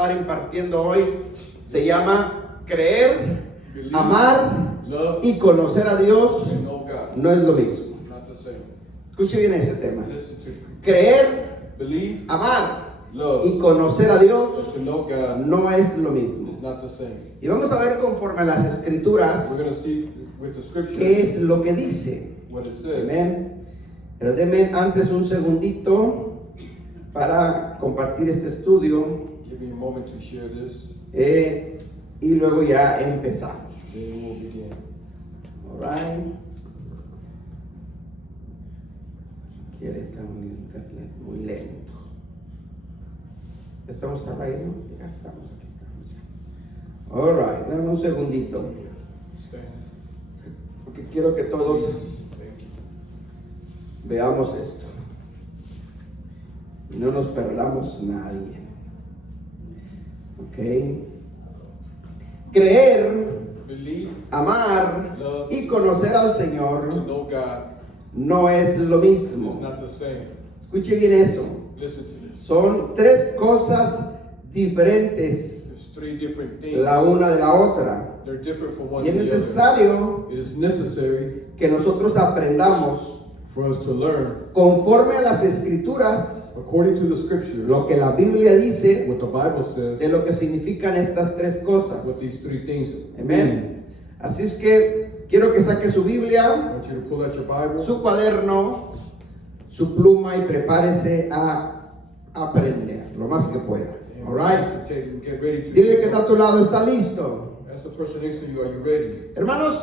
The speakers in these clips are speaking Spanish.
estar impartiendo hoy se llama creer, Believe, amar love, y conocer a Dios and know God. no es lo mismo. Not the same. Escuche bien ese tema. Listen to Creer, believe, amar love, y conocer a Dios and to know God no es lo mismo. is not the same. Y vamos a ver conforme a las escrituras We're going to see with the scripture qué es lo que dice. what it says. Amén. Pero denme antes un segundito para compartir este estudio Give me a moment to share this, y luego ya empezamos. then we'll begin. Alright. Quiere estar un internet muy lento. Estamos al aire, ¿no? Ya estamos, aquí estamos ya. Alright, dame un segundito. Stand. Porque quiero que todos Thank you. veamos esto. Y no nos perdamos nadie. Ok. Creer, Believe, amar love, y conocer al to Señor know God no es lo is mismo. not the same. Escuche bien eso. Listen to this. Son tres cosas diferentes, There's three different things. la una de la otra. They're different from one Y es to the other. necesario It is necessary que nosotros aprendamos for us to learn, conforme a las escrituras, according to the scriptures, lo que la Biblia dice what the Bible says, de lo que significan estas tres cosas. what these three things Amén. Así es que quiero que saque su I Biblia, want you to pull out your Bible, su cuaderno, su pluma y prepárese a aprender lo más que pueda. and All right. get ready to Dile que está a tu lado, ¿está listo? Ask the person next to you, are you ready? Hermanos,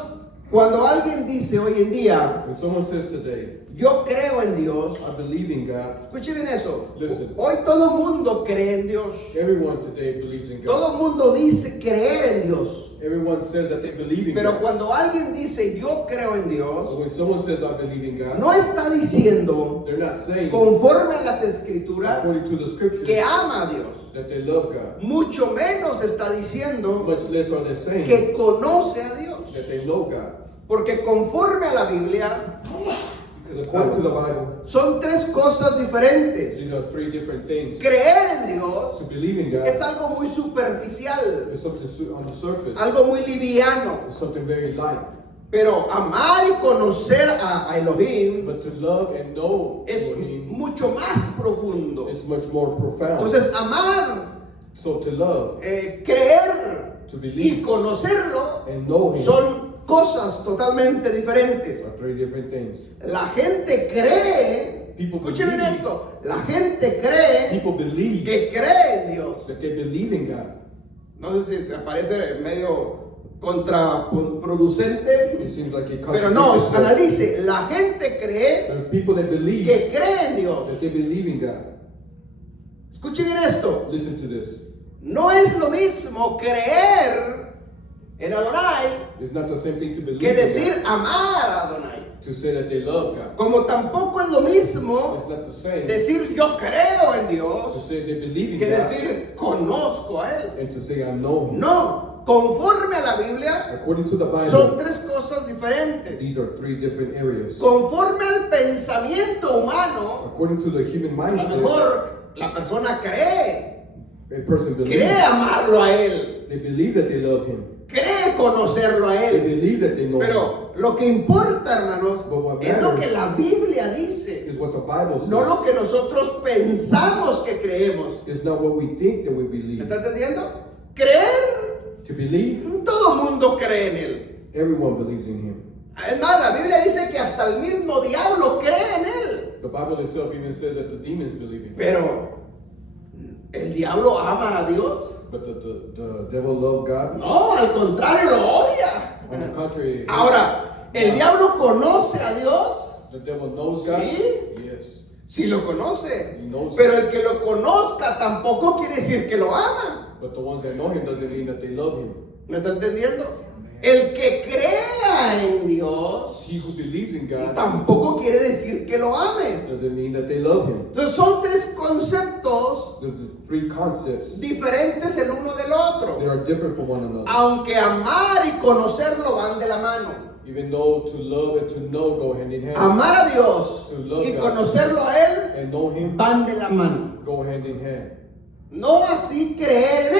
cuando alguien dice hoy en día, When someone says today, yo creo en Dios, I believe in God, escuche bien eso. Listen. Hoy todo el mundo cree en Dios. everyone today believes in God. Todo el mundo dice creer en Dios. Everyone says that they believe in Pero God. cuando alguien dice yo creo en But Dios, when someone says I believe in God, no está diciendo they're not saying conforme a las escrituras according to the scriptures que ama a Dios. that they love God. Mucho menos está diciendo Much less are they saying que conoce a Dios. that they know God. Porque conforme a la Biblia, Because according to the Bible, son tres cosas diferentes. these are three different things. Creer en Dios To believe in God es algo muy superficial, is something on the surface. algo muy liviano. It's something very light. Pero amar y conocer a Elohim But to love and know es Elohim mucho más profundo. is much more profound. Entonces, amar, So to love, creer to y believe conocerlo and know Him son cosas totalmente diferentes. are three different things. La gente cree, People escuchen bien believe. esto, la gente cree People believe que cree en Dios. that they believe in God. No sé si te parece medio contraproducente, It seems like it pero no, contradicts itself. analice, la gente cree There's people that believe que cree en Dios. that they believe in God. Escuche bien esto, Listen to this. no es lo mismo creer en Adonai It's not the same thing to believe que in decir God, amar a Adonai. to say that they love God. Como tampoco es lo mismo It's not the same decir yo creo en to Dios say they believe in que God decir conozco a Él. and to say I know Him. No, conforme a la Biblia According to the son Bible, tres cosas diferentes. these are three different areas. Conforme al pensamiento humano, According to the human a lo mindset, mejor la persona cree a person believes. cree amarlo a Él, They believe that they love Him. cree conocerlo a They Él. believe that they know Him. Pero lo que importa, hermanos, But what es lo matters que la Biblia dice, Is what the Bible says. no lo que nosotros pensamos que creemos. It's not what we think that we ¿Me believe. está entendiendo? Creer, To believe, todo el mundo cree en Él. everyone believes in Him. Es más, la Biblia dice que hasta el mismo diablo cree en Él. The Bible itself even says that the demons believe in Him. Pero, ¿el diablo ama a Dios? But the devil loved God. No, al contrario, lo odia. On the contrary, Ahora, ¿el diablo conoce a Dios? the devil knows God. Sí. Yes. Sí lo conoce. He knows Pero him. el que lo conozca tampoco quiere decir que lo ama. But the ones that know Him doesn't mean that they love Him. ¿Me está entendiendo? El que crea en Dios He who believes in God tampoco quiere decir que lo ame. doesn't mean that they love Him. Entonces son tres conceptos There's three concepts diferentes el uno del that otro. are different from one another. Aunque amar y conocerlo van de la mano. Even though to love and to know go hand in hand. Amar a Dios y conocerlo a Él And know Him van de la mano. go hand in hand. No así creer en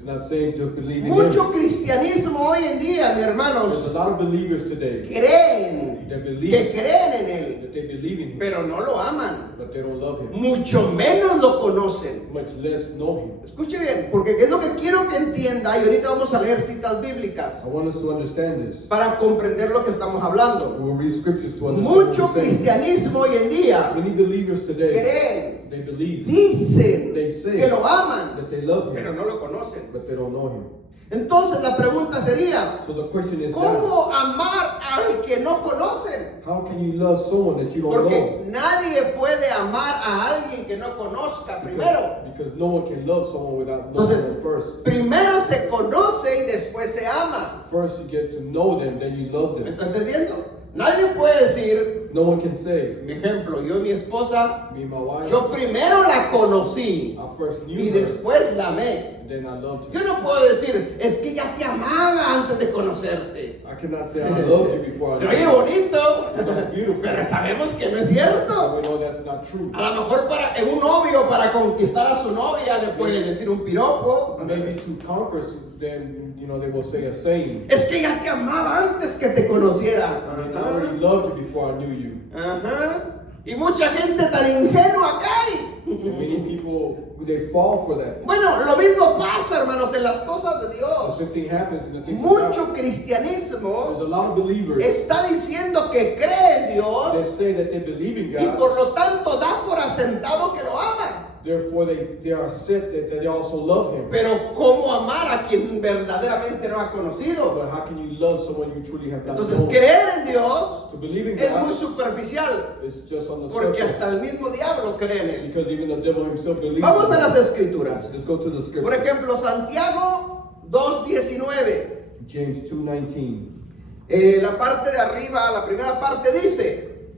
It's not saying just believe in Mucho Him. cristianismo hoy en día, mis There's hermanos, a lot of believers today creen that que believe creen en Él, that they believe in Him, pero no lo aman, but they don't love Him. mucho menos lo conocen. Much less know Him. Escuche bien, porque es lo que quiero que entienda, y ahorita vamos a leer citas bíblicas I want us to understand this. para comprender lo que estamos hablando. We'll read scriptures to understand Mucho what we're saying. cristianismo hoy en día Many believers today, creen, they believe dicen They say que lo aman, that they love pero Him, no lo conocen. but they don't know Him. Entonces la pregunta sería, So the question is now, ¿cómo amar al que no conocen? how can you love someone that you don't Porque know? nadie puede amar a alguien que no conozca primero. Because no one can love someone without knowing Entonces, them first. primero se conoce y después se ama. First you get to know them, then you love ¿Me them. está entendiendo? Nadie puede decir, No one can say, mi ejemplo, yo y mi esposa, me and my wife, yo primero la conocí I first knew y her, después la amé. then I loved Yo you. no puedo decir, es que ya te amaba antes de conocerte. I cannot say I loved you before I Se knew oye you. bonito, Sounds beautiful. pero sabemos que no es But cierto. we know that's not true. A lo mejor en un novio para conquistar a su novia le puede decir un piropo. Maybe to conquer, then they will say a saying. Es que ya te amaba antes que te conociera. I mean, I already loved you before I knew you. Ajá. Y mucha gente tan ingenua cae. And many people, they fall for that. Bueno, lo mismo pasa, hermanos, en las cosas de The Dios. same thing happens in the things of Mucho God. cristianismo There's a lot of believers está diciendo que cree en Dios that say that they believe in y God. por lo tanto da por asentado que lo aman. Therefore, they are set that they also love Him. Pero ¿cómo amar a quien verdaderamente no ha conocido? But how can you love someone you truly have not Entonces, known? creer en Dios To believe in es muy God superficial, is just on the porque surface. hasta el mismo diablo cree en él. Because even the devil himself believes Vamos in a las it. escrituras. Let's go to the Por scripture. ejemplo, Santiago 2:19. James 2:19. La parte de arriba, la primera parte dice: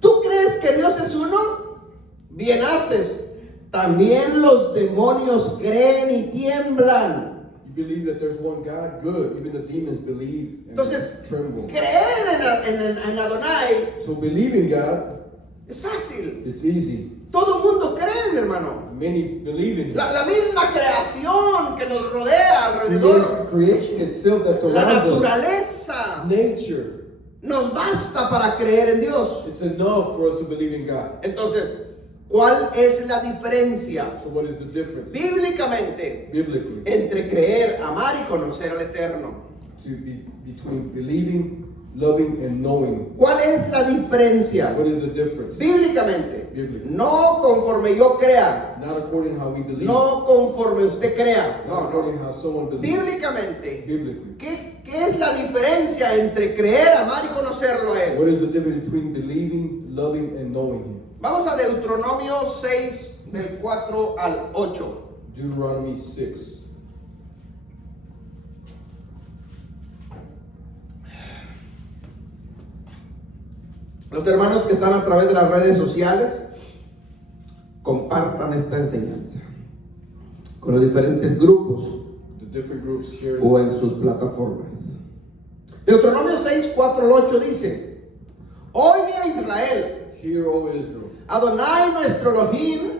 ¿tú crees que Dios es uno? Bien haces. También los demonios creen y tiemblan. You believe that there's one God? Good. Even the demons believe and Entonces, tremble. creer en Adonai So believe in God, es fácil. it's easy. Todo el mundo cree, mi hermano. Many believe in Him. La misma creación que nos rodea alrededor, Creation itself that la surrounds us, naturaleza, nature, nos basta para creer en Dios. it's enough for us to believe in God. Entonces, ¿cuál es la diferencia So what is the difference bíblicamente biblically entre creer, amar y conocer al Eterno? between believing, loving, and knowing? ¿Cuál es la diferencia What is the difference? bíblicamente? Bíblicamente. No conforme yo crea, Not according to how we believe. no conforme usted crea. Not No, according no. to how someone believes. Bíblicamente, Biblically. ¿qué es la diferencia entre creer, amar y conocerlo a Él? What is the difference between believing, loving, and knowing Him? Vamos a Deuteronomio 6, del 4 al 8. Deuteronomy 6. Los hermanos que están a través de las redes sociales, compartan esta enseñanza con los diferentes grupos The different groups share o this. en sus plataformas. Deuteronomio 6, 4 al 8 dice: Oye Israel, Hear, O Israel. Adonai nuestro Elohim,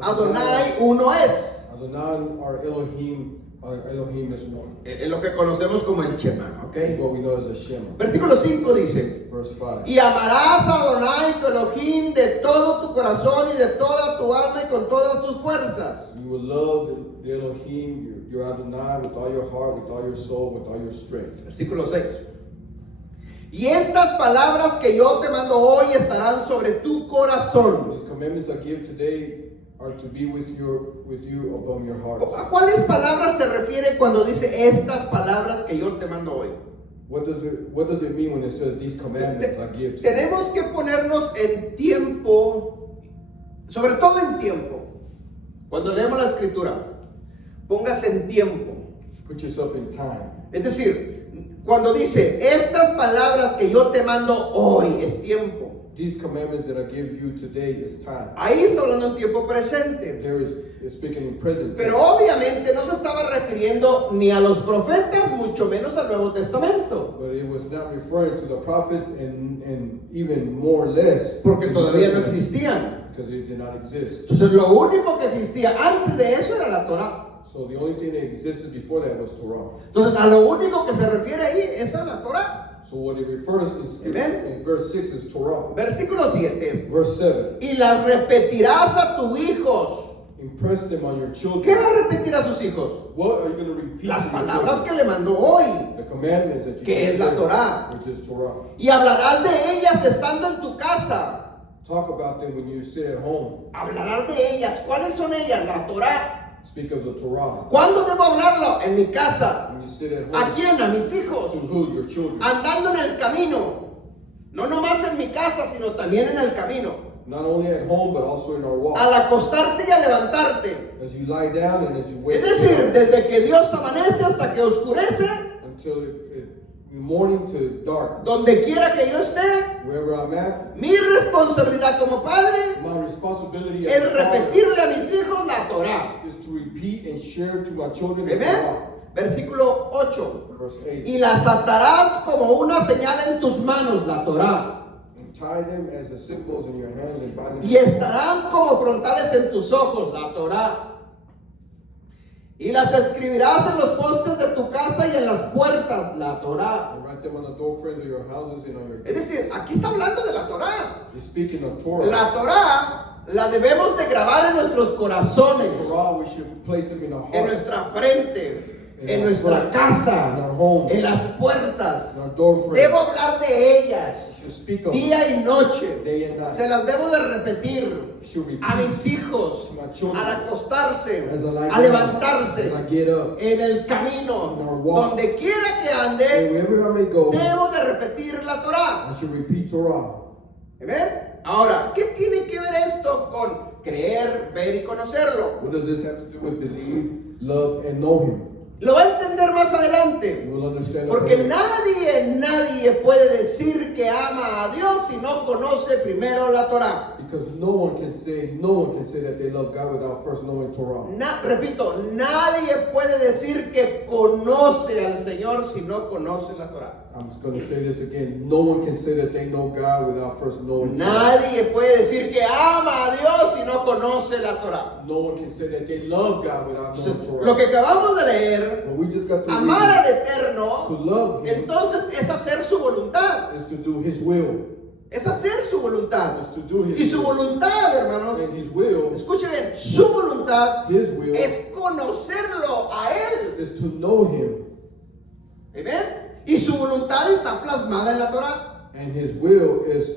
Adonai uno es. Adonai, our Elohim is one. Es lo que conocemos como el Shema, It's ¿ok? what we know as a Shema. Versículo 5 dice: Verse 5. Y amarás a Adonai tu Elohim de todo tu corazón y de toda tu alma y con todas tus fuerzas. You will love the Elohim, your Adonai, with all your heart, with all your soul, with all your strength. Versículo 6. Y estas palabras que yo te mando hoy estarán sobre tu corazón. These commandments I give today are to be with you upon your hearts. ¿A cuáles palabras se refiere cuando dice estas palabras que yo te mando hoy? What does it mean when it says these commandments I give to you? Tenemos que ponernos en tiempo, sobre todo en tiempo. Cuando leemos la escritura, póngase en tiempo. Put yourself in time. Es decir, cuando dice estas palabras que yo te mando hoy, es tiempo. These commandments that I give you today is time. Ahí está hablando en tiempo presente. There is speaking in present. Pero obviamente no se estaba refiriendo ni a los profetas, mucho menos al Nuevo Testamento. But it was not referring to the prophets and even more or less. Porque in the todavía no Testament, existían. because they did not exist. Entonces lo único que existía antes de eso era la Torah. So the only thing that existed before that was Torah. Entonces, a lo único que se refiere ahí es a la Torah. So what it refers Amen. in verse 6 is Torah. Versículo 7. Verse 7. Y las repetirás a tus hijos. Impress them on your ¿Qué children. va a repetir a sus hijos? What are you going to repeat Las to your palabras children? que le mandó hoy. The commandments that you Que es teach la them, Torah. which is Torah. Y hablarás de ellas estando en tu casa. Talk about them when you sit at home. Hablarás de ellas. ¿Cuáles son ellas? La Torah. Speak of the Torah. ¿Cuándo debo hablarlo? En mi casa. When you sit at ¿A home, quién? A mis hijos. to who? Your children. Andando en el camino. No nomás en mi casa, sino también en el camino. Not only at home, but also in our walk. Al acostarte y a levantarte. As you lie down and as you wake Es decir, up, desde que Dios amanece hasta que oscurece, until morning to dark. donde quiera que yo esté, Wherever I'm at, mi responsabilidad como padre my responsibility as es a father repetirle a mis hijos la Torah. is to repeat and share to my children the Amén. Torah. Versículo 8. Verse 8. Y las atarás como una señal en tus manos, la Torah. And tie them as the symbols in your hands and bind them. Y estarán como frontales en tus ojos, la Torah. Y las escribirás en los postes de tu casa y en las puertas, la Torah. And write them on the doorframes of your houses and on your Es gates. decir, aquí está hablando de la Torah. He's speaking of Torah. La Torah la debemos de grabar en nuestros corazones, Torah, we should place them in our en hearts, nuestra frente, in en our nuestra front, casa, in our homes, en las puertas. in our doorframes. Debo hablar de ellas We should speak of día y noche. day and night. Se las debo de repetir We should repeat a mis hijos to my children al acostarse, as I lie a down, levantarse, as I get up, en el camino, in our walk, donde quiera que and ande, wherever I may go, debo de repetir la Torah. I should repeat Torah. ¿Ven? Ahora, ¿qué tiene que ver esto con creer, ver y conocerlo? What does this have to do with believe, love, and know Him? Lo va a entender más adelante. You will understand Porque that nadie puede decir que ama a Dios si no conoce primero la Torah. because no one can say that they love God without first knowing Torah. Repito, nadie puede decir que conoce al Señor si no conoce la Torah. I'm just going to say this again. No one can say that they know God without first knowing Torah. Nadie puede decir que ama a Dios si no conoce la Torah. No one can say that they love God without knowing Entonces, Torah. lo que acabamos de leer, What we just got to amar read al Eterno, to love Him entonces es hacer su voluntad. is to do His will. Es hacer su voluntad. Is to do His Y su will. voluntad, hermanos, And His will, escuche bien, su voluntad His will es conocerlo a Él. is to know Him. ¿Amén? Y su voluntad está plasmada en la Torah. And His will is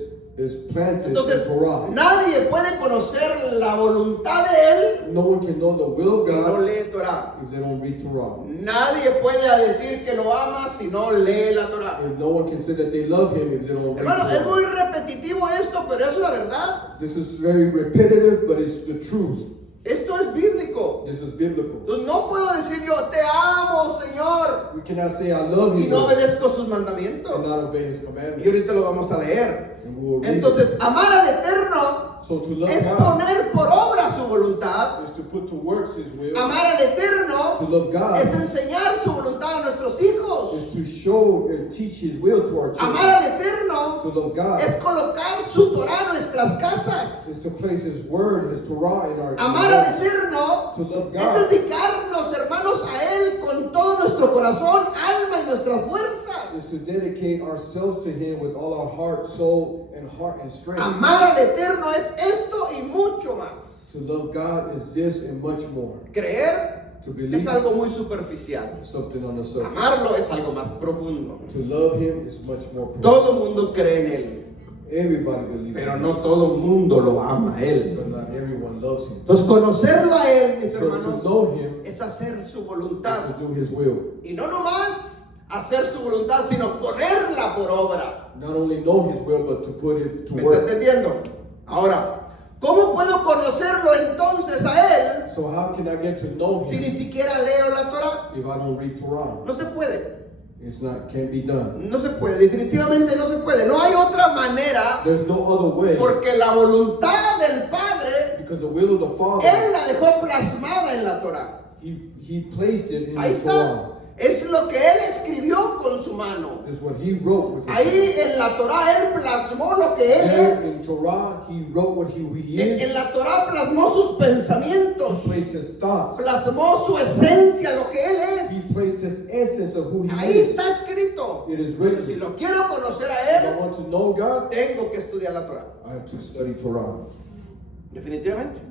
planted Entonces, in Torah. nadie puede conocer la voluntad de Él No one can know the will of si no God lee Torah. if they don't read Torah. Nadie puede decir que lo ama si no lee la Torah. And no one can say that they love Him if they don't read Hermano, es Torah. muy repetitivo esto, pero es la verdad. This is very repetitive, but it's the truth. Esto es bíblico. This is biblical. Entonces, no puedo decir yo te amo, Señor, We cannot say I love y you no but- obedezco sus and mandamientos. not obey His Y commandments. ahorita lo vamos a leer. And we will read Entonces, amar al Eterno it. So to love es God poner por obra su voluntad. is to put to works His will. Amar al Eterno To love God es enseñar su voluntad a nuestros hijos. is to show and teach His will to our Amar children. al Eterno To love God es colocar su Torah en nuestras casas. is to place His word, His Torah in our Amar al homes. Eterno To love es God dedicarnos, hermanos, a Él con todo nuestro corazón, alma y nuestras fuerzas. is to dedicate ourselves to Him with all our heart, soul, and strength. Amar al Eterno es esto y mucho más. To love God is this and much more. Creer To believe es algo muy superficial. is something on the surface. Amarlo es algo más profundo. To love Him is much more profound. Todo mundo cree en Él, Everybody believes pero Him, no todo mundo lo ama a Él. but not everyone loves Him. Entonces, conocerlo a Él, mis So to hermanos, know Him es hacer su is voluntad. to do His will. Y no nomás hacer su voluntad, sino ponerla por obra. Not only know His will, but to put it to ¿Me está work. entendiendo? Ahora, ¿cómo puedo conocerlo entonces a Él So how can I get to know si ni Him siquiera leo la Torah? if I don't read Torah? No se puede. It's not, can't be done. No se puede, definitivamente no se puede. No hay otra manera There's no other way porque la voluntad del Padre, because the will of the Father, Él la dejó plasmada en la Torah. He placed it in Ahí the está. Torah. es lo que él escribió con su mano. Is what he wrote with his Ahí hand. en la Torá él plasmó lo que él Here es. in Torah, he wrote what he En is. la Torá plasmó sus pensamientos, He placed his thoughts. plasmó su esencia, lo que él He es. placed his essence of who he Ahí is. está escrito. It is Entonces, si written. lo quiero conocer a If I él, want to know God, tengo que estudiar la Torá. I have to study Torah. Definitivamente.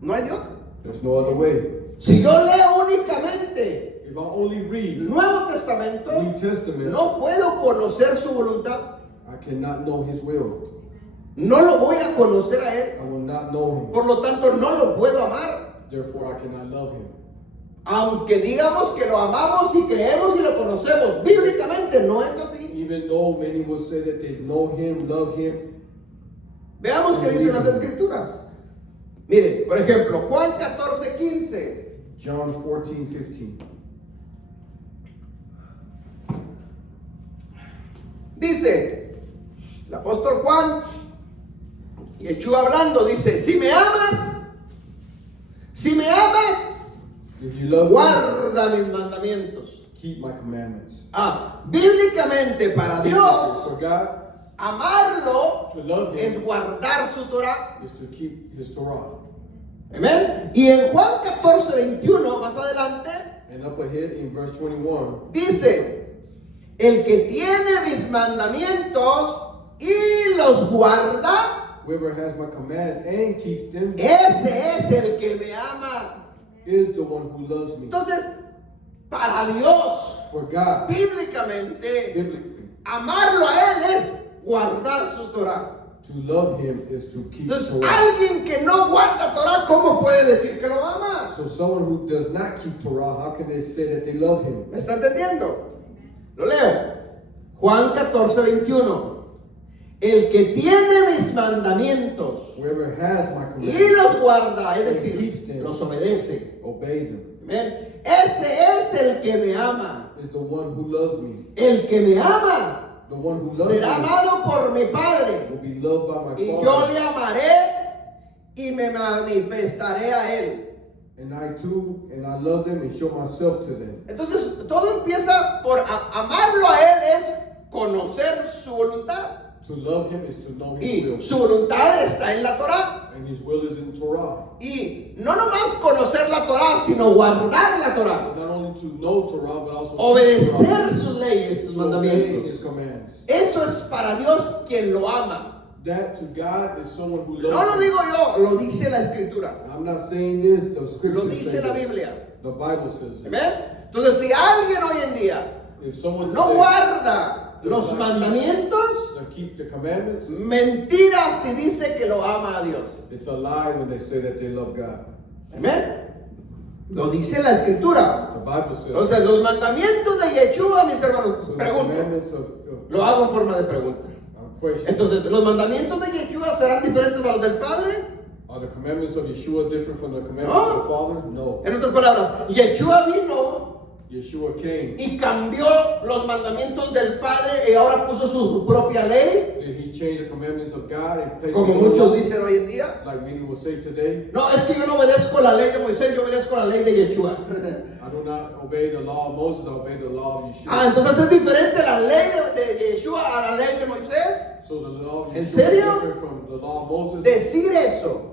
No hay de otra. There's no other way. Si yo leo únicamente If I only el read Nuevo Testamento, New Testament, no puedo conocer su voluntad. I cannot know his will. No lo voy a conocer a él. I will not know him. Por lo tanto, no lo puedo amar. Therefore, I cannot love him. Aunque digamos que lo amamos y creemos y lo conocemos, bíblicamente no es así. Even though many will say that they know him, love him, Veamos qué dicen las Escrituras. Mire, por ejemplo, Juan 14:15. John 14:15. Dice el apóstol Juan, y Yeshua hablando, dice, si me amas, If you love me, guarda mis mandamientos. keep my commandments. Bíblicamente para Dios, For God, amarlo to love es him guardar su Torah. is to keep his Torah. Amén. Y en Juan 14:21, más adelante, And up ahead in verse 21, dice, el que tiene mis mandamientos y los guarda, whoever has my commands and keeps them ese es el que me ama. is the one who loves me. Entonces, para Dios, For God, bíblicamente, biblically, amarlo a Él es guardar su Torah. to love him is to keep Entonces, Torah. alguien que no guarda Torah, ¿cómo puede decir que lo ama? So someone who does not keep Torah, how can they say that they love him? ¿Me está entendiendo? Lo leo. Juan 14:21. El que tiene mis mandamientos Whoever has my y commandments los guarda, es and decir, keeps them, los obedece. obeys him, Amén. Ese es el que me ama. is the one who loves me. El que me ama The one who loves será me amado por mi Padre. will be loved by my Y yo Father. le amaré y me manifestaré a Él. And I too, and I love them and show myself to them. Entonces, todo empieza por amarlo a Él, es conocer su voluntad. To love him is to know his Y will. su voluntad está en la Torah. And his will is in Torah. Y no nomás conocer la Torah, sino guardar la Torah. Not only to know Torah, but also Obedecer to Torah, sus leyes, sus to obey mandamientos. his commands. Eso es para Dios quien lo ama. That to God is someone who No loves lo him. digo yo, lo dice la Escritura. I'm not saying this, the Lo scripture dice says la this. Biblia. The Bible says it. ¿Amén? Entonces, si alguien hoy en día If someone no today guarda los mandamientos, to keep the commandments, mentira si dice que lo ama a Dios. it's a lie when they say that they love God. Amén. Lo dice la Escritura. The Bible says Entonces, los mandamientos de Yeshua, mis hermanos, so the pregunto, commandments of lo hago en forma de pregunta. question. Entonces, ¿los mandamientos de Yeshua serán diferentes a los del Padre? Are the commandments of Yeshua different from the commandments No. of the Father? No. En otras palabras, Yeshua vino Yeshua came. y cambió los mandamientos del Padre y ahora puso su propia ley, Did he change the commandments of God and place como them on muchos us? dicen hoy en día. Like many will say today, No, es que yo no obedezco la ley de Moisés, yo obedezco la ley de Yeshua. I do not obey the law of Moses, I obey the law of Yeshua. Entonces es diferente la ley de Yeshua a la ley de Moisés. So the law of ¿En Yeshua is serio? different from the law of Moses. Decir eso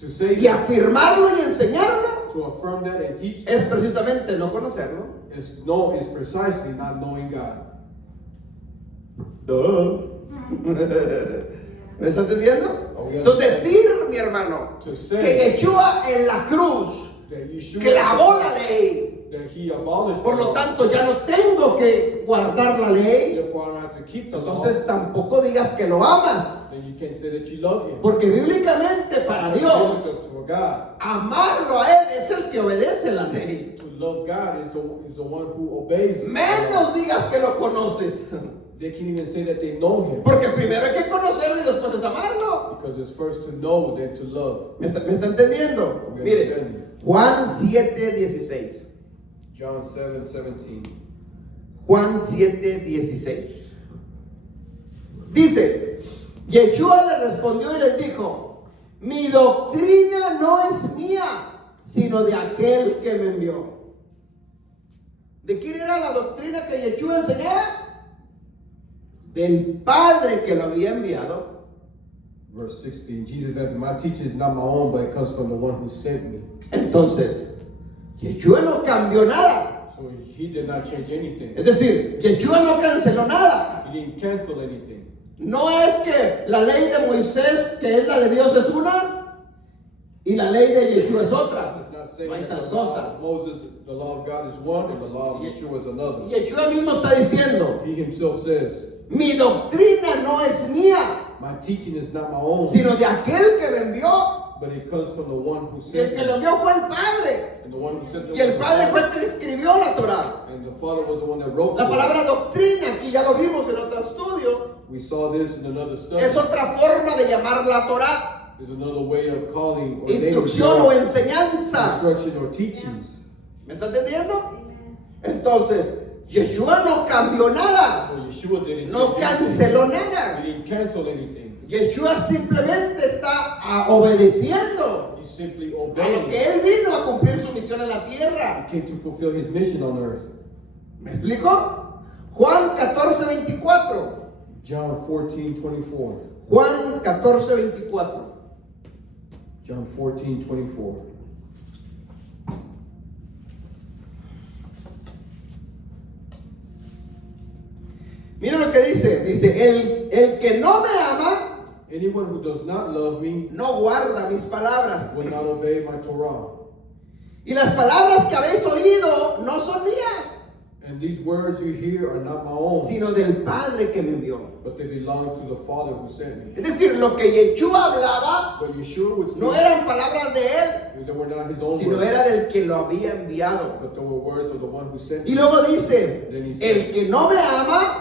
To say y that, afirmarlo y enseñarlo to affirm that and teach es that precisamente no conocerlo. is precisely not knowing God. ¿Me está entendiendo? Oh, yeah. Entonces decir, mi hermano, To say que Yeshua en la cruz that Yeshua clavó la ley. that he abolished Por the lo law. tanto, ya no tengo que guardar la ley. Therefore, I don't have to keep the law. Entonces tampoco digas que lo amas. Then you can't say that you love him. Porque bíblicamente para Dios, For God, amarlo a Él es el que obedece la ley. to love God is the one who obeys him. Menos digas que lo conoces. They can't even say that they know him. Porque primero hay que conocerlo y después es amarlo. Because it's first to know than to love. ¿Me está entendiendo? Ok, Mire, entiendo. Juan 7:16. John 7:17. Juan 7:16. Dice, Yeshua le respondió y les dijo, mi doctrina no es mía, sino de aquel que me envió. ¿De quién era la doctrina que Yeshua enseñaba? Del Padre que lo había enviado. Verse 16, Jesus answered, my teaching is not my own, but it comes from the one who sent me. Entonces, Yeshua no cambió nada. So he did not change anything. Es decir, Yeshua no canceló nada. He didn't cancel anything. No es que la ley de Moisés, que es la de Dios, es una y la ley de Yeshua es otra. It's not saying No hay that tal the law cosa. of Moses, the law of God is one, and the law of Yeshua is another. Yeshua mismo está diciendo, He himself says, mi doctrina no es mía, my teaching is not my own, sino de aquel que me envió. but it comes from the one who Y el sent que me. lo envió fue el Padre. And the one who sent me Y el was the Padre fue Father. el que escribió la Torah. And the Father was the one that wrote La the palabra law. doctrina, aquí ya lo vimos en otro estudio, We saw this in another study. es otra forma de llamar la Torah. Is another way of calling or naming Instrucción o God, enseñanza. instruction or teachings. ¿Me está entendiendo? Entonces, Yeshua no cambió nada. So Yeshua didn't No change anything. canceló nada. He didn't cancel anything. Yeshua simplemente está obedeciendo He simply a lo obeyed. que él vino a cumplir su misión en la tierra. He came to fulfill his mission on earth. ¿Me explico? Juan 14:24. John 14:24. Juan 14:24. John 14:24. Mira lo que dice. Dice, el que no me ama, Anyone who does not love me no guarda mis palabras. will not obey my Torah. Y las palabras que habéis oído no son mías, And these words you hear are not my own, sino del Padre que me envió. but they belong to the Father who sent me. Es decir, lo que Yeshua hablaba But Yeshua would speak, no eran palabras de él, they were not his own sino words, era del que lo había enviado. but they were words of the one who sent Y me. luego dice, Then he said, el que no me ama,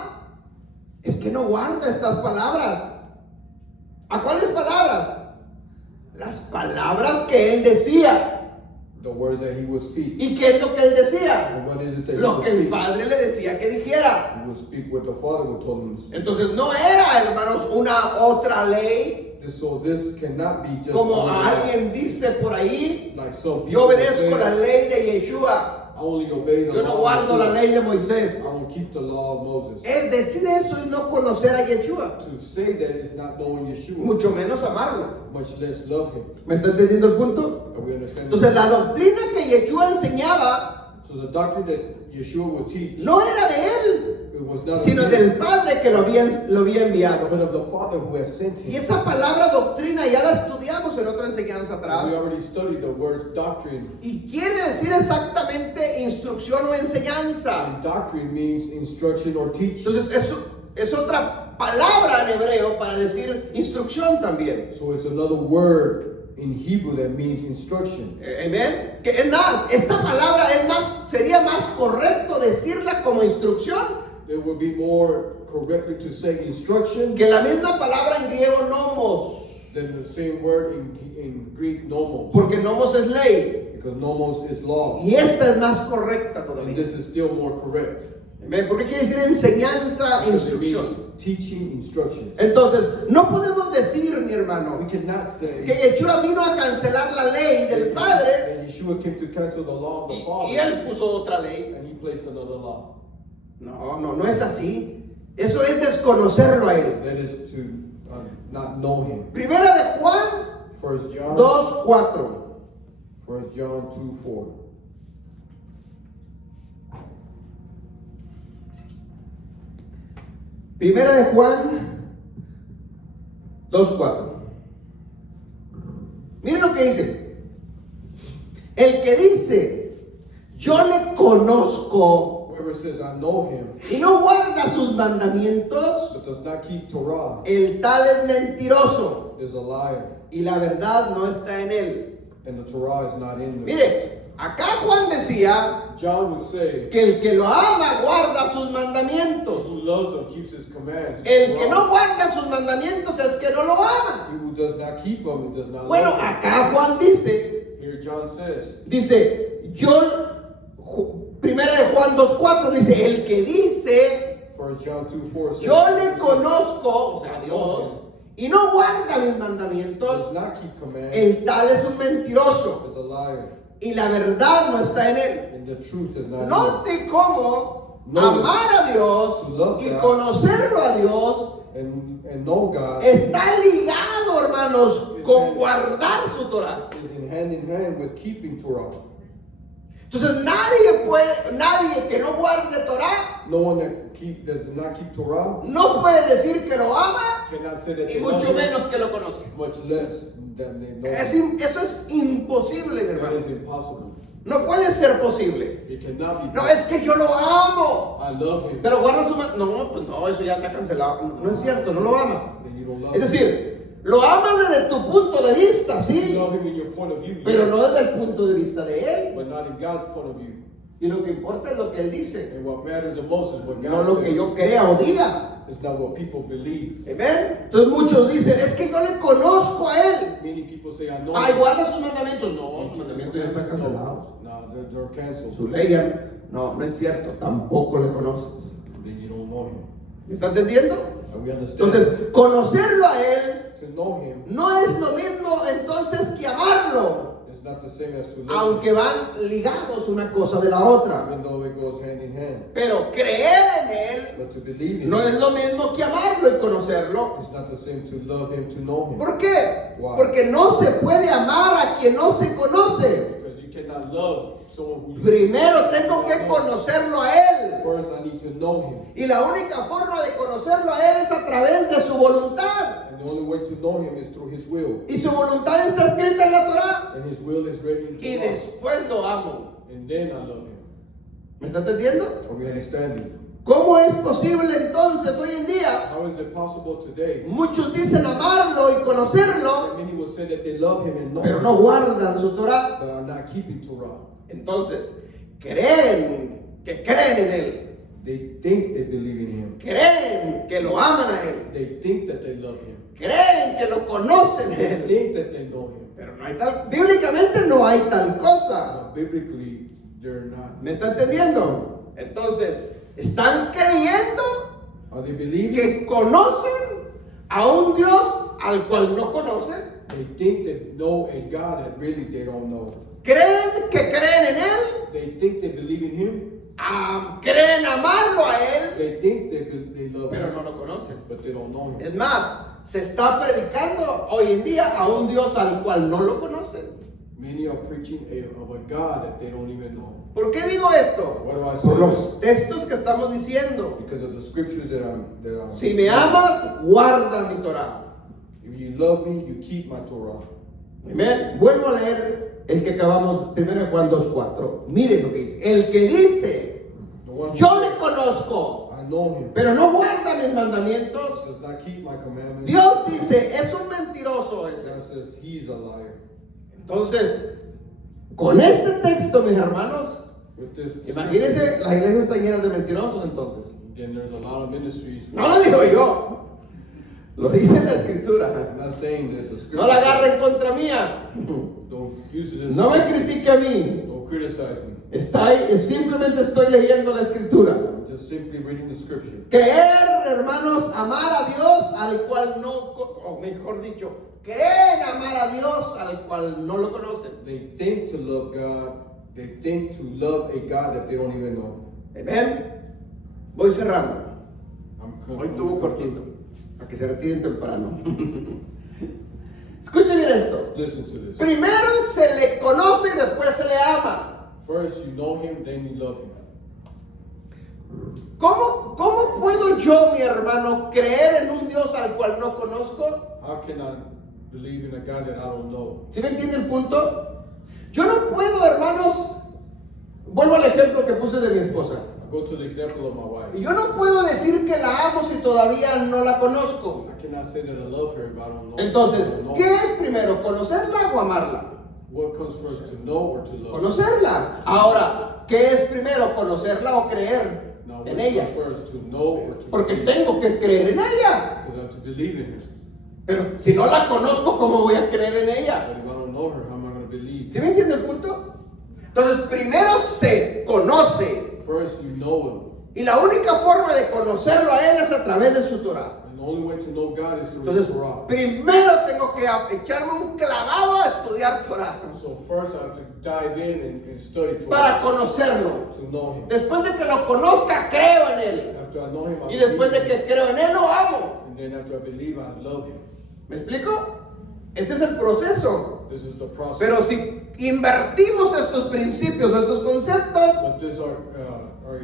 es que no guarda estas palabras. ¿A cuáles palabras? Las palabras que él decía. the words that he would speak. ¿Y qué es lo que él decía? And what is it that he Lo would que el speak? Padre le decía que dijera. He would speak what the Father would tell him to speak. Entonces no era, hermanos, una otra ley, So this cannot be just como another law. alguien dice por ahí. Like some people Yo say, obedezco la ley de Yeshua. I only obey the Yo no law guardo of la Yeshua. ley de Moisés. I will keep the law of Moses. Es decir eso y no conocer a Yeshua, To say that is not knowing Yeshua, mucho menos amarlo. much less love him. ¿Me está entendiendo el punto? Are we understanding? Entonces la doctrina que Yeshua enseñaba So the doctrine that Yeshua would teach, no era de él, it was not sino of del him, Padre que lo había enviado. but of the Father who has sent Y him. esa palabra doctrina ya la estudiamos en otra enseñanza atrás. We already studied the word doctrine. Y quiere decir exactamente instrucción o enseñanza. And doctrine means instruction or teaching. Entonces es otra palabra en hebreo para decir instrucción también. So it's another word in Hebrew that means instruction. Amén. Que es más, esta palabra sería más correcto decirla como instrucción It would be more correctly to say instruction que la misma palabra en griego nomos. than the same word in Greek nomos. Porque nomos es ley. Because nomos is law. Y esta es más correcta And todavía. this is still more correct. Amén. Porque quiere decir enseñanza, Because it instrucción. means teaching instruction. Entonces, no podemos decir, mi hermano, We cannot say que Yeshua vino a cancelar la ley del Padre that Yeshua came to cancel the law of the y Father él puso otra ley. and he placed another law. No es así. Eso es desconocerlo a él. That is to not know him. Primera de Juan 1 John 2:4. 1 John 2:4. Primera de Juan 2:4. Miren lo que dice. El que dice, yo le conozco Whoever says I know him y no guarda sus mandamientos, but does not keep Torah el tal es mentiroso is a liar, y la verdad no está en él. and the Torah is not in him. Mire, acá Juan decía John would say, que el que lo ama guarda sus mandamientos. who loves him keeps his commands. El que no guarda sus mandamientos es que no lo ama. He who does not keep them and does not Bueno, love him. acá Juan dice, Here John says, primera de Juan 2:4 dice, el que dice, 1 John 2:4 says, yo le conozco, o sea, Dios, y no guarda mis mandamientos, does not keep commands el tal es un mentiroso is a liar, y la verdad no está en él. and the truth is not in him. Note cómo Notice amar a Dios to love y God conocerlo a Dios and know God está ligado, hermanos, con guardar su Torah. is in hand with keeping Torah. Entonces nadie que no guarde Torah, No one that does not keep Torah no puede decir que lo ama cannot say that y they love mucho him, menos que lo conoce. much less than they know him. Eso es imposible, mi That hermano. is impossible. No puede ser posible. It cannot be No, done. es que yo lo amo. I love him. Pero guarda su mano. No, pues no, eso ya está cancelado. No es cierto, no lo amas. Then you don't love Es decir, lo amas desde tu punto de vista, him. sí, You love him in your point of view, pero yes, no desde el punto de vista de él. but not in God's point of view. Y lo que importa es lo que él dice, And what matters the most is what no God lo que says. yo crea o diga. It's not what people believe. ¿Ven? Entonces muchos dicen, es que yo le conozco a él. Many people say, I know Ay, him. guarda sus mandamientos. No, sus mandamientos ya están cancelados. No, they're canceled. Su ley ya, no es cierto, tampoco le conoces. Then you don't know him. ¿Me está entendiendo? And we understand. Entonces, conocerlo a él to know him no es lo mismo entonces que amarlo, is not the same as to love him, aunque van ligados una cosa de la otra. even though it goes hand in hand. Pero creer en él But to believe in no es him lo mismo que amarlo y conocerlo. is not the same to love him, to know him. ¿Por qué? Why? Porque no se puede amar a quien no se conoce. Because you cannot love someone who you Primero tengo que conocerlo a él. First, I need to know him. Y la única forma de conocerlo a él es a través de su voluntad. And the only way to know him is through his will. Y su voluntad está escrita en la Torah. And his will is written in Y Torah. después lo amo. And then I love him. ¿Me está entendiendo? Are we understanding? ¿Cómo es posible entonces hoy en día? How is it possible today Muchos dicen amarlo y that conocerlo, many will say that they love him and know pero him, no guardan su Torah. but are not keeping Torah? Entonces, creen que creen en él. They think they believe in him. Creen que lo aman a él. They think that they love him. Creen que lo conocen a They él. think that they know him. Pero no hay tal, bíblicamente no hay tal cosa. But biblically, they're not. ¿Me está entendiendo? Entonces, están creyendo Are they believing? que conocen a un Dios al cual no conocen. They think they know a God that really they don't know. Creen que creen en él. They think they believe in him. Creen amarlo a él, They think they love pero him, no lo conocen. but they don't know him. Es más, se está predicando hoy en día a un Dios al cual no lo conocen. Many are preaching of a God that they don't even know. ¿Por qué digo esto? What do I say? Por los textos que estamos diciendo. Because of the scriptures that are. Si me amas, guarda mi Torah. If you love me, you keep my Torah. Amén. Vuelvo a leer el que acabamos, 1 Juan 2:4. Miren lo que dice. El que dice, The one who yo le conozco, I know him, pero no guarda mis mandamientos. does not keep my commandments. Dios dice, es un mentiroso ese. God says he's a liar. Entonces, con este texto, mis hermanos, With this, imagínense, la iglesia está llena de mentirosos entonces. then there's a lot of ministries. No lo digo yo, lo dice la escritura. I'm not saying there's a scripture. No la agarren contra mía. Don't use it as No me a critique a mí. Don't criticize me. Simplemente estoy leyendo la escritura. I'm just simply reading the scripture. Creer, hermanos, amar a Dios al cual no, o mejor dicho, creen amar a Dios al cual no lo conocen. They think to love God. They think to love a God that they don't even know. ¿Ven? Voy cerrando. I'm Hoy tuvo cortito, para que se retiren temprano. Escuchen bien esto. Listen to this. Primero se le conoce y después se le ama. First, you know him, then you love him. ¿Cómo puedo yo, mi hermano, creer en un Dios al cual no conozco? How can I believe in a God that I don't know? ¿Sí me entiende el punto? Yo no puedo, hermanos, vuelvo al ejemplo que puse de mi esposa. I go to the example of my wife. Yo no puedo decir que la amo si todavía no la conozco. I cannot say that I love her if I don't know. Entonces, I don't know ¿qué her. es primero, conocerla o amarla? What comes first, to know or to love? Conocerla. Ahora, ¿qué es primero, conocerla o creer Now, en what ella? comes first, to know or to Porque believe? tengo que creer en ella. Because I have to believe in her. Pero si no la conozco, ¿cómo voy a creer en ella? But if I don't know her, how am I going to believe? ¿Sí me entiende el punto? Entonces, primero se conoce. First, you know him. Y la única forma de conocerlo a él es a través de su Torah. And the only way to know God is through Entonces, His Torah. primero tengo que echarme un clavado a estudiar Torah So first I have to dive in and study para Torah conocerlo. to know Him. Después de que lo conozca, creo en él. After I know Him, I Y después de believe que creo en él, lo amo. Him. And then after I believe, I love Him. ¿Me explico? Este es el proceso. This is the process. Pero si invertimos estos principios, estos conceptos, But these are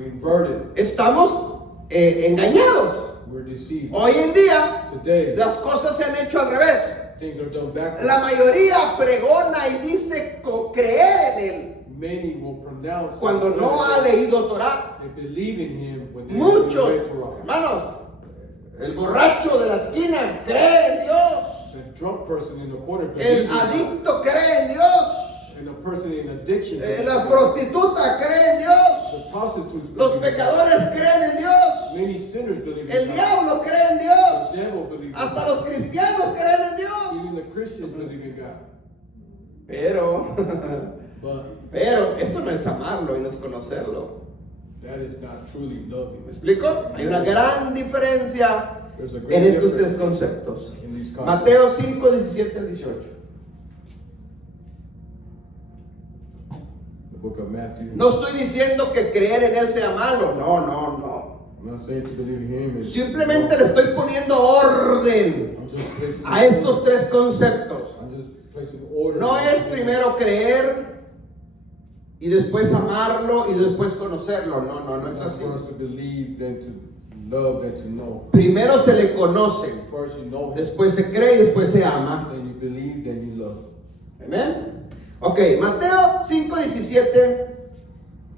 inverted. estamos engañados. We're deceived. Hoy en día, Today, las cosas se han hecho al revés. things are done backwards. La mayoría pregona y dice creer en él Many will pronounce cuando no ha leído Torah. they believe in Him when they Muchos, read Torah. hermanos, el borracho de la esquina cree en Dios. The drunk person in the corner El believes in God. adicto cree en Dios. And the person in addiction believes La in God. prostituta cree en Dios. The prostitutes Los believe in God. pecadores creen en Dios. Many sinners believe El in God. diablo cree en The Dios. devil believes in Hasta God. los cristianos creen en Dios. Even the Christians believe in God. Pero, But pero eso no es amarlo y no es conocerlo. that is not truly loving. ¿Me explico? Hay una gran diferencia There's a great en estos difference tres conceptos. in these concepts. Mateo 5, 17 al 18. The book of Matthew. No estoy diciendo que creer en él sea malo. No, no, no. I'm not saying to believe in Him. is- Simplemente le estoy poniendo orden I'm just placing, a estos tres conceptos. I'm just placing order. No es primero creer y después amarlo y después conocerlo. No, no, no es It's not así. first to believe, then to love, then to know. Primero se le conoce, First you know Him, después se cree y después se ama. then you believe, then you love. Amén. Ok, Mateo 5, 17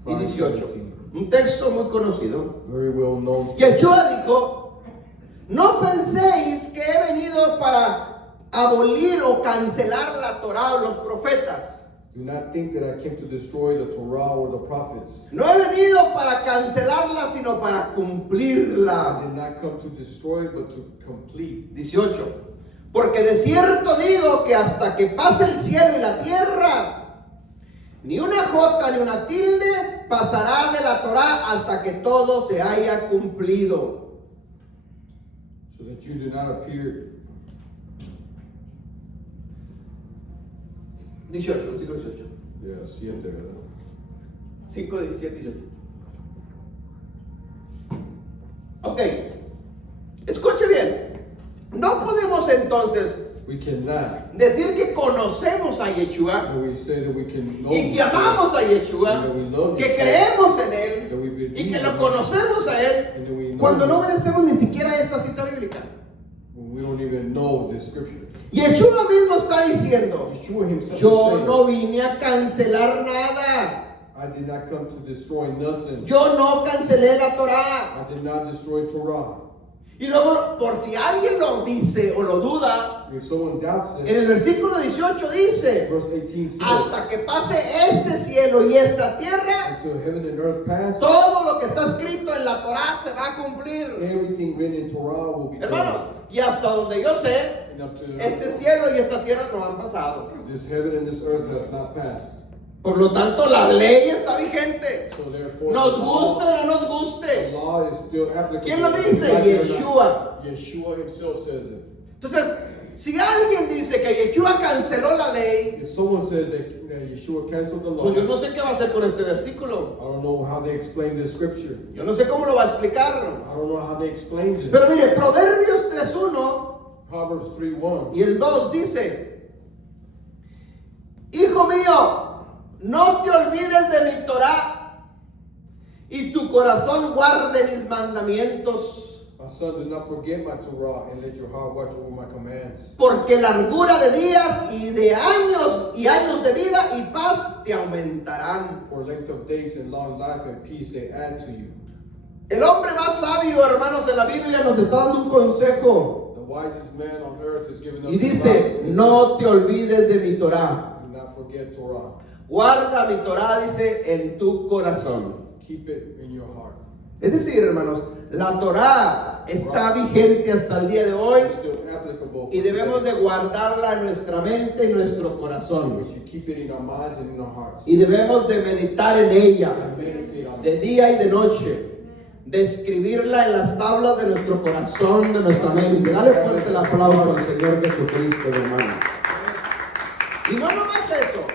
y 18. Un texto muy conocido. Very well known. Yeshua dijo: no penséis que he venido para abolir o cancelar la Torah o los profetas. Do not think that I came to destroy the Torah or the prophets. No he venido para cancelarla, sino para I cumplirla. did not come to destroy, but to complete. 18. Porque de cierto digo que hasta que pase el cielo y la tierra, ni una jota ni una tilde pasará de la Torah hasta que todo se haya cumplido. So that you do not appear. 18, versículo 18. Yeah, 7, ¿verdad? 5, 17, 18. Ok, escuche bien. No podemos entonces We cannot. decir que conocemos a Yeshua And we say that we can know y que amamos a Yeshua, que creemos en Él y que lo conocemos a Él cuando no obedecemos ni siquiera esta cita bíblica. when we don't even know the scripture. Yeshua mismo está diciendo: Yeshua himself is yo saying, no vine a cancelar nada. I did not come to destroy nothing. Yo no cancelé la Torah. I did not destroy Torah. Y luego, por si alguien lo dice o lo duda, If someone doubts en it, el versículo 18 dice: verse 18 says, hasta que pase este cielo y esta tierra, until heaven and earth pass, todo lo que está escrito en la Torah se va a cumplir. everything written in Torah will be Hermanos, done. y hasta donde yo sé, And up to este cielo y esta tierra no han pasado. this heaven and this earth has not passed. Por lo tanto, la ley está vigente. So therefore, Nos the guste law, o no nos the guste. law is still applicable. ¿Quién lo dice? Like it or not. Yeshua. Yeshua himself says it. Entonces, si alguien dice que Yeshua canceló la ley, If someone says that Yeshua canceled the law, pues yo no sé qué va a hacer con este versículo. I don't know how they explain this scripture. Yo no sé cómo lo va a explicar. I don't know how they explain this. Pero mire, Proverbios 3:1 Proverbs 3:1. y el 2 dice: hijo mío, no te olvides de mi Torah y tu corazón guarde mis mandamientos. My son, do not forget my Torah and let your heart watch over my commands. Porque largura de días y de años y años de vida y paz te aumentarán. For length of days and long life and peace they add to you. El hombre más sabio, hermanos, en la Biblia nos está dando un consejo. The wisest man on earth is giving us Y dice: advice. no te olvides de mi Torah. Do not forget Torah. Guarda mi Torah, dice, en tu corazón. Keep it in your heart. Es decir, hermanos, la Torah está vigente hasta el día de hoy It's still applicable. y debemos de guardarla en nuestra mente y nuestro corazón. We should keep it in our minds and in our hearts. Y debemos de meditar en ella And meditate on de it día y de noche, de escribirla en las tablas de nuestro corazón, de nuestra mente. Dale fuerte el aplauso al Señor Jesucristo, hermano. Y no nomás eso,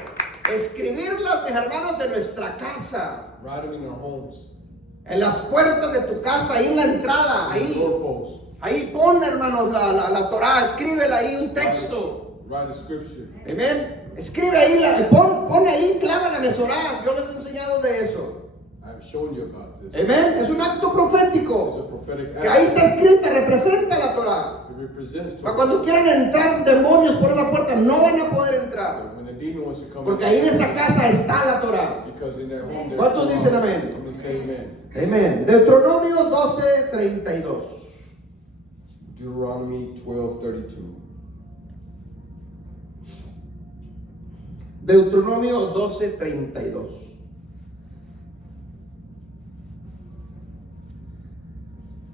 escribirlas, mis hermanos, en nuestra casa, Write them in our homes. en las puertas de tu casa, ahí en la entrada, ahí. Doorposts. Ahí pon, hermanos, la Torah, escríbela ahí un texto. Write a scripture. Amén. Escribe ahí, pon ahí, clava la mesorá. Yo les he enseñado de eso. I've shown you about this. Amén. Es un acto It's profético. a prophetic Que ahí act. está escrita, representa la Torah. It represents Para to cuando quieran entrar demonios por esa puerta, no van a poder entrar. when the demon wants to come Porque in, ahí en esa casa está la Torah. because in that home there's ¿Cuántos dicen Torah. amén? Let me say amen. Amén. Deuteronomio 12:32. Deuteronomy 12:32. Deuteronomio 12:32.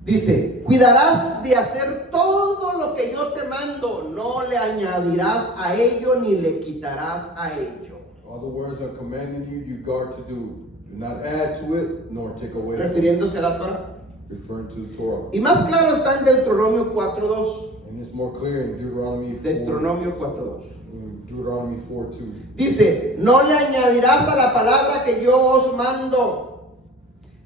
Dice, cuidarás de hacer todo lo que yo te mando, no le añadirás a ello ni le quitarás a ello. All the words I'm commanding you, you guard to do. Do not add to it, nor take away from it. Refiriéndose a la Torah. Referring to the Torah. Y más claro está en Deuteronomio 4:2. And it's more clear in Deuteronomy 4. Deuteronomio 4:2. Deuteronomy 4:2. Dice, no le añadirás a la palabra que yo os mando,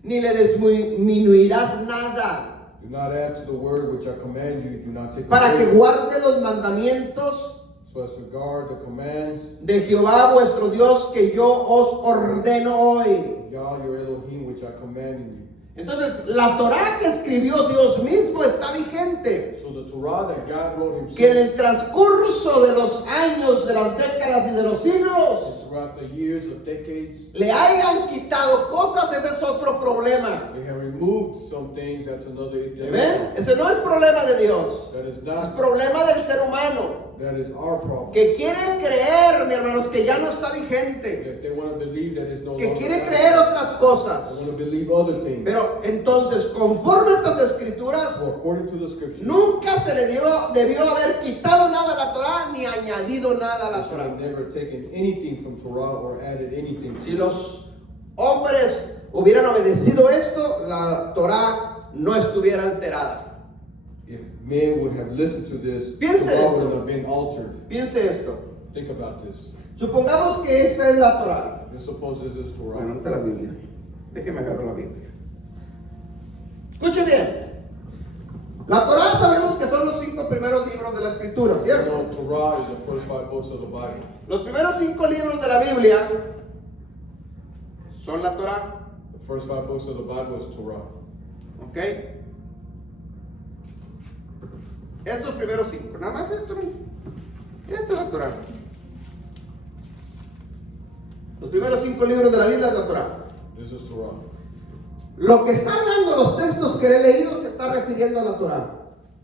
ni le disminuirás nada, Do not add to the word which I command you. Do not take para away que from it, guarde los mandamientos so as to guard the commands de Jehová vuestro Dios que yo os ordeno hoy. of Yah your Elohim which I commanded you. Entonces, la Torah que escribió Dios mismo está vigente. So the Torah that God wrote Que en himself el transcurso de los años, de las décadas y de los siglos, throughout the years of decades, le hayan quitado cosas, ese es otro problema. they have removed some things. That's another ¿Ven? Ese no es problema de Dios. That is Es not, problema del ser humano. that is our problem. Que quiere creer, mi hermanos, que ya no está vigente. That they want to believe that it's no Que longer quiere valid. creer otras They cosas. want to believe other things. Pero entonces, conforme a estas escrituras, So according to the scripture, nunca se le debió haber quitado nada a la Torah ni añadido nada a they la should have Torah. never taken anything from Torah or added anything. Si los hombres hubieran obedecido esto, la Torah no estuviera alterada. If men would have listened to this, Piense Torah esto. wouldn't have been altered. Piense esto. Think about this. Supongamos que esa es la Torah. Let's suppose this is Torah. Bueno, ante la Biblia. Déjeme agarrar la Biblia. Escuche bien. La Torah sabemos que son los 5 primeros libros de la Escritura, You ¿cierto? know, Torah is the first 5 books of the Bible. Los primeros 5 libros de la Biblia son la Torah, The first 5 books of the Bible is Torah. ¿ok? Estos primeros 5, nada más esto, ¿no? Esto es la Torah. Los primeros 5 libros de la Biblia es la Torah. This is Torah. Lo que está hablando los textos que he leído se está refiriendo a la Torah.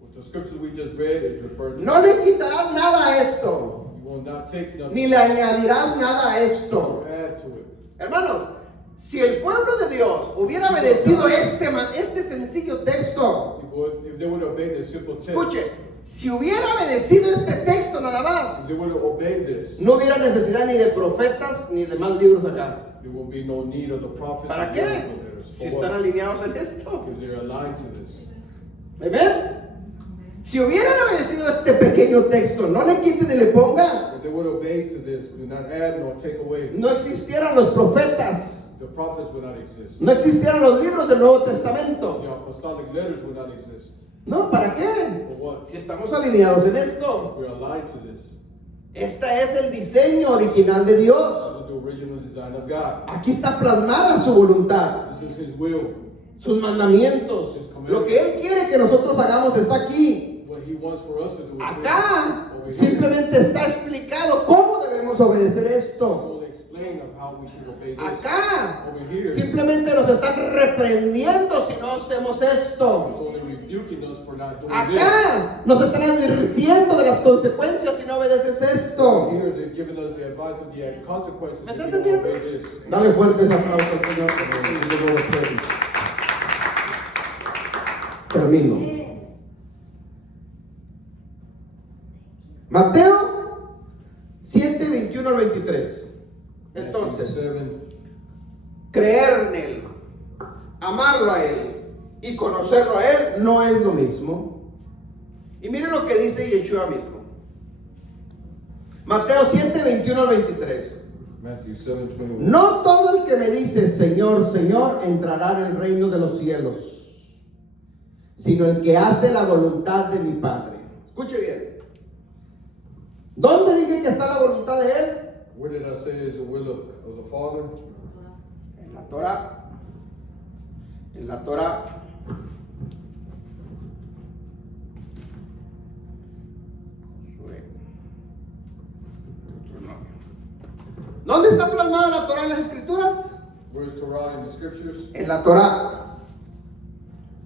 What the scriptures we just read is referred to. No le quitarás nada a esto, You will not take nothing ni le añadirás nada a esto. or add to it. Hermanos, si el pueblo de Dios hubiera obedecido este sencillo texto, If they would obey this simple text, escuche, si hubiera obedecido este texto nada más, if they would obey this, no hubiera necesidad ni de profetas ni de más libros acá. there will be no need of the prophets ¿Para and qué? miracle letters. Si For están what? alineados en esto. Because they are aligned to this. ¿Amén? Si hubieran obedecido este pequeño texto, no le quiten ni le pongas, If they would obey to this, do not add nor take away. no existieran los profetas, The prophets would not exist. no existieran los libros del Nuevo Testamento. The apostolic letters would not exist. No, ¿para qué? For what? Si estamos alineados en esto. If we're aligned to this. Este es el diseño original de Dios. This is the original design of God. Aquí está plasmada su voluntad, This is His will. sus mandamientos. Lo que Él quiere que nosotros hagamos está aquí. What He wants for us to do is Acá over here. simplemente está explicado cómo debemos obedecer It's esto. only explain of how we should obey this. Acá Over here, simplemente nos están reprendiendo si no hacemos it's esto. only rebuking us for not doing this. Acá nos están advirtiendo de las consecuencias si no obedeces esto. Here they're giving us the advice of the consequences ¿Me if está we don't entendiendo? obey this. Dale fuerte ese aplauso al Señor. Give the Lord praise. Termino. Mateo 7, 21 al 23. Entonces, Matthew 7, creer en Él, amarlo a Él y conocerlo a Él no es lo mismo. Y miren lo que dice Yeshua mismo. Mateo 7, 21 al 23. Matthew 7:21. No todo el que me dice Señor, Señor entrará en el reino de los cielos, sino el que hace la voluntad de mi Padre. Escuche bien. ¿Dónde dije que está la voluntad de Él? Where did I say is the will of the Father? En la Torah. En la Torah. ¿Dónde está plasmada la Torah en las Escrituras? Where is Torah in the scriptures? En la Torah.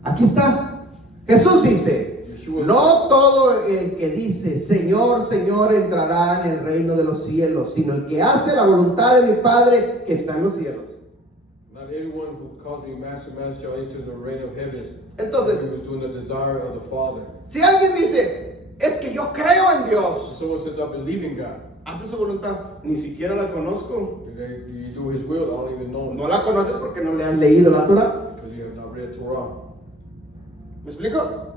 Aquí está. Jesús dice, no todo el que dice Señor, Señor entrará en el reino de los cielos, sino el que hace la voluntad de mi Padre que está en los cielos. Not anyone who calls me Master, Master shall enter the reign of heaven. Entonces, He was doing the desire of the Father. si alguien dice, es que yo creo en Dios, If someone says, I believe in God, hace su voluntad, ni siquiera la conozco. do you do His will? I don't even know. No la conoces porque no le has leído la Torah. Because you have not read Torah. ¿Me explico?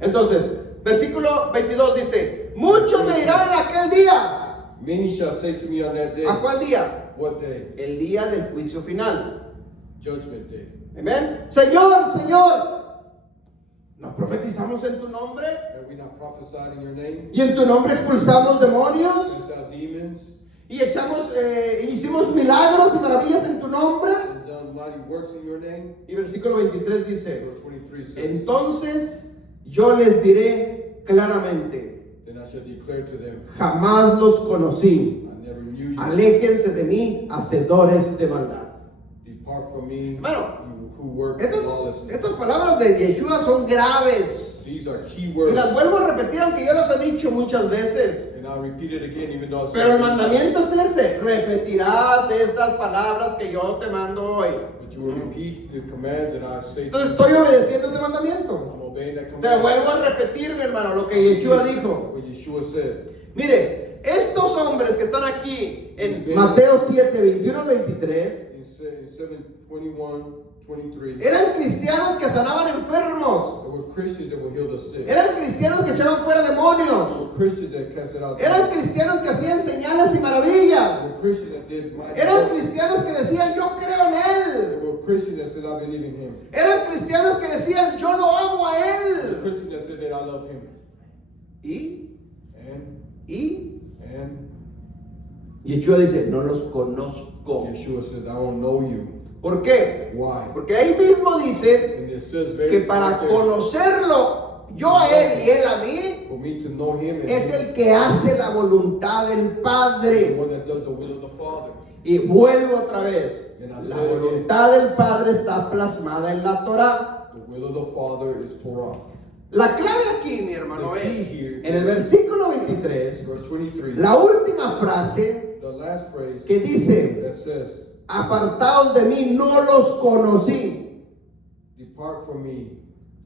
Entonces, versículo 22 dice, muchos me dirán en aquel día. Many shall say to me on that day. ¿A cuál día? What day? El día del juicio final. Judgment day. Amén. Señor, Señor, ¿no profetizamos en tu nombre? Have we not prophesied in your name? ¿Y en tu nombre expulsamos demonios? Cast out demons? ¿Y hicimos milagros y maravillas en tu nombre? And done mighty works in your name? Y versículo 23 dice, Verse 23 says, entonces yo les diré claramente, then I shall declare to them, jamás los conocí. I never knew you. Aléjense de mí, hacedores de maldad. Depart from me, Hermano, you who work Estas lawlessness. palabras de Yeshua son graves. These are key Y words. las vuelvo a repetir aunque yo las he dicho muchas veces. And I'll repeat it again, even though I said Pero el it. mandamiento es ese. Repetirás estas palabras que yo te mando hoy. But you will repeat the commands that I say to Entonces you. estoy obedeciendo ese mandamiento. I'm obeying that Te command. vuelvo a repetir, mi hermano, lo que Yeshua dijo. What Yeshua said. Mire, estos hombres que están aquí en Mateo 7, 21 al 23, In 7:21, 23. eran cristianos que sanaban enfermos. There were Christians that would heal the sick. Eran cristianos que echaban fuera There demonios. were Christians that casted out Eran demons. cristianos que hacían señales y maravillas. There were Christians that did mighty Eran works. cristianos que decían, yo creo en There Él. were Christians that said, I believe in Him. Eran cristianos que decían, yo lo amo a There were Él. Christians that said that I love Him. Y And Yeshua dice, no los conozco. Yeshua says, I don't know you. ¿Por qué? Why? Porque ahí mismo dice And it says very que para clear, conocerlo, yo a Él y Él a mí, for me to know Him and es el que hace la voluntad del the Padre. one that does the will of the Father. Y vuelvo otra vez. La voluntad del Padre está plasmada en la Torah. The will of the Father is Torah. La clave aquí, mi hermano, The key es here en el versículo 23, Verse 23, la última frase the last phrase que dice, that says, apartaos de mí, no los conocí, depart from me,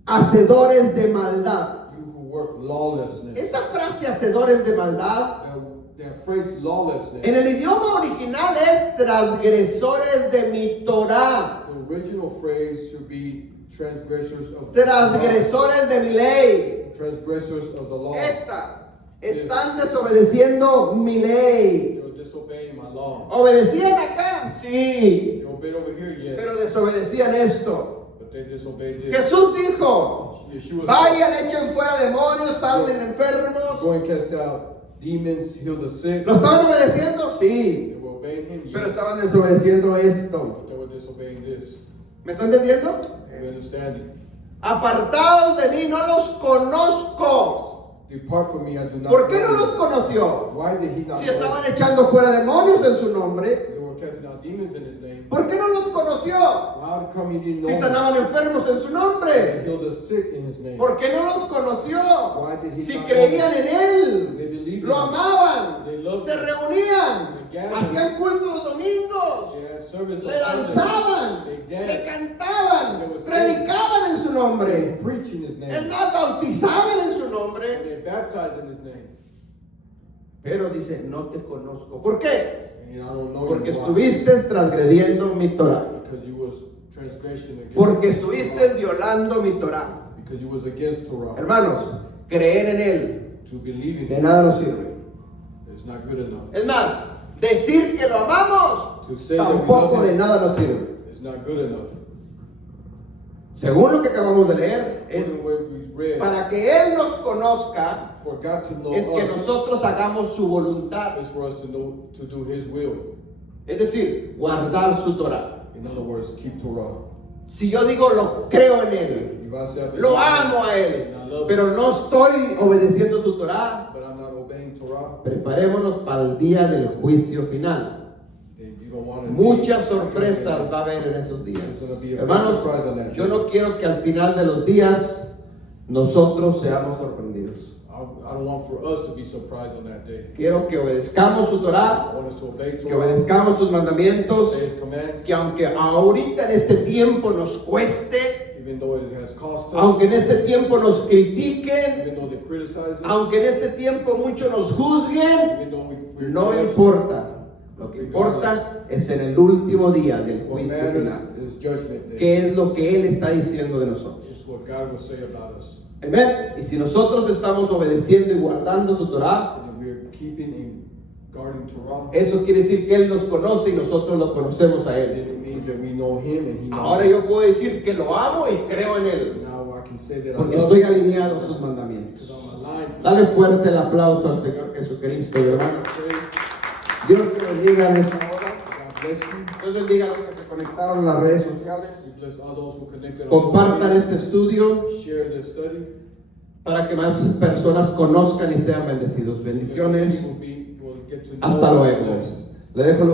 hacedores de maldad. you who work lawlessness. Esa frase, hacedores de maldad, That phrase lawlessness, en el idioma original es transgresores de mi Torah, the original phrase should be transgressors of the law, transgresores de mi ley. transgressors of the law. Están desobedeciendo mi ley. You're disobeying my law. ¿Obedecían acá? Sí, You obeyed over here, yes, pero desobedecían esto. but they disobeyed this. Jesús dijo, Yeshua said, vayan, echen fuera demonios, sanen enfermos. go and cast out demons, heal the sick. ¿Lo estaban obedeciendo? Sí, They were obeying him, yes, pero estaban desobedeciendo esto. but they were disobeying this. ¿Me están entendiendo? We understanding. Apartados de mí, no los conozco. Depart from me, I do not ¿Por qué no know los you. conoció? Why did he not Si know estaban you? echando fuera demonios en su nombre, They were casting out demons in his name. ¿por qué no los conoció? How come he didn't know Si him? sanaban enfermos en su And nombre, healed the sick in his name. ¿por qué no los conoció? Why did he Si not creían know en Él, They believed lo in him. amaban, They loved se him. reunían, They gathered. hacían culto los domingos, They had service le on Sunday. danzaban, They le danced. cantaban, They were predicaban en su They nombre, preached in his es name. más, bautizaban en su And nombre. they baptized in his name. Pero dice, no te conozco. ¿Por qué? And I don't know Porque you. Why? estuviste transgrediendo mi Torah. Because you was transgression against porque estuviste violando mi Torah. because you was against Torah. Hermanos, creer en Él To believe in de it nada nos sirve. is not good enough. Es más, decir que lo amamos To say that we tampoco love de him nada nos sirve. is not good enough. Según lo que acabamos de leer, es According to what we read, para que Él nos conozca, for God to know es que us nosotros hagamos su voluntad. is for us to know to do His will. Es decir, guardar su Torah. In other words, keep Torah. Si yo digo lo creo en Él, If I say I believe lo in amo him, a Él, and I love pero him, no estoy obedeciendo su Torah, but I'm not obeying Torah, preparémonos para el día del juicio final. then you don't want to. Muchas sorpresas va a haber en esos días. It's gonna be a big Hermanos, surprise on that yo day. no quiero que al final de los días nosotros seamos sorprendidos. I don't want for us to be surprised on that day. Quiero que obedezcamos su Torah, I want us to obey que Torah, obedezcamos sus mandamientos, obey His commands, que aunque ahorita en este tiempo nos cueste, even though it has cost us, aunque en este tiempo nos critiquen, even though they criticize us, aunque en este tiempo muchos nos juzguen, even though we're no judged. importa. Lo que importa es en el último día del What juicio matters final. is judgment day. ¿Qué es lo que Él está diciendo de nosotros? It's what God will say about us. Amén. Y si nosotros estamos obedeciendo y guardando su Torah, And if we're keeping and guarding Torah, eso quiere decir que Él nos conoce y nosotros lo conocemos a then Él. it means that we know Him and He knows Ahora yo us. puedo decir que lo amo y creo en Él, Now I can say that porque I love estoy Him alineado a sus because mandamientos. I'm aligned to Dale fuerte el aplauso al Señor Jesucristo, hermano. praise. Dios te bendiga en esta hora. God bless you. Dios bendiga a los que se conectaron a las redes sociales. We bless all those who connected us. Compartan este estudio Share this study. para que más personas conozcan y sean bendecidos. Bendiciones. People will get to know Hasta and be luego. blessed. Le dejo